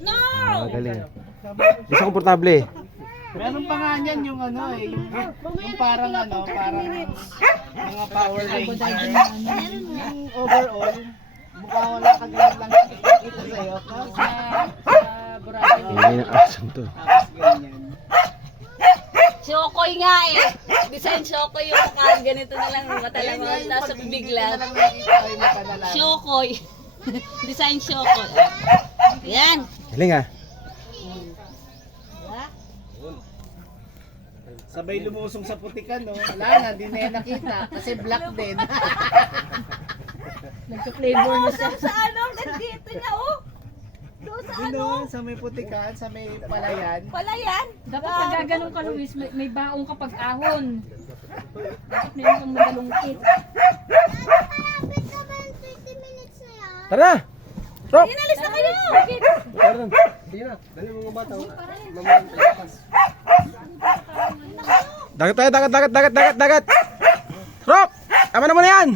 No! Galing. Isa komportable. Meron pa nga niyan yung ano eh, yung parang ano, parang mga Power Ranger. Yung overall, mukha wala ka ganun lang nakikita sa'yo. Sa Boracay. Hindi na action to. Tapos ganyan. Shokoy nga eh. Design Shokoy yung mukha. Ganito na lang. Mata lang Ayun nga mga yung nasa pag hindi bigla. ka na lang nakikita ay mata na lang. Shokoy. Design Shokoy. Yan. Galing ah. Sabay lumusong sa putikan, no? Wala na, di na yan nakita. Kasi black din. Nagka-flavor na siya. Sa ano? Nandito niya oh. Doon sa ano? Doon, sa may putikan, sa may palayan. Pala yan. Dapat pag gaganong ka, Luis, may baong ka pag ahon. Dapat meron kang madalungkit. Tara! Rob! Inalis na kayo. Tara! Dagat tayo, dagat! Rob! Tama naman na yan!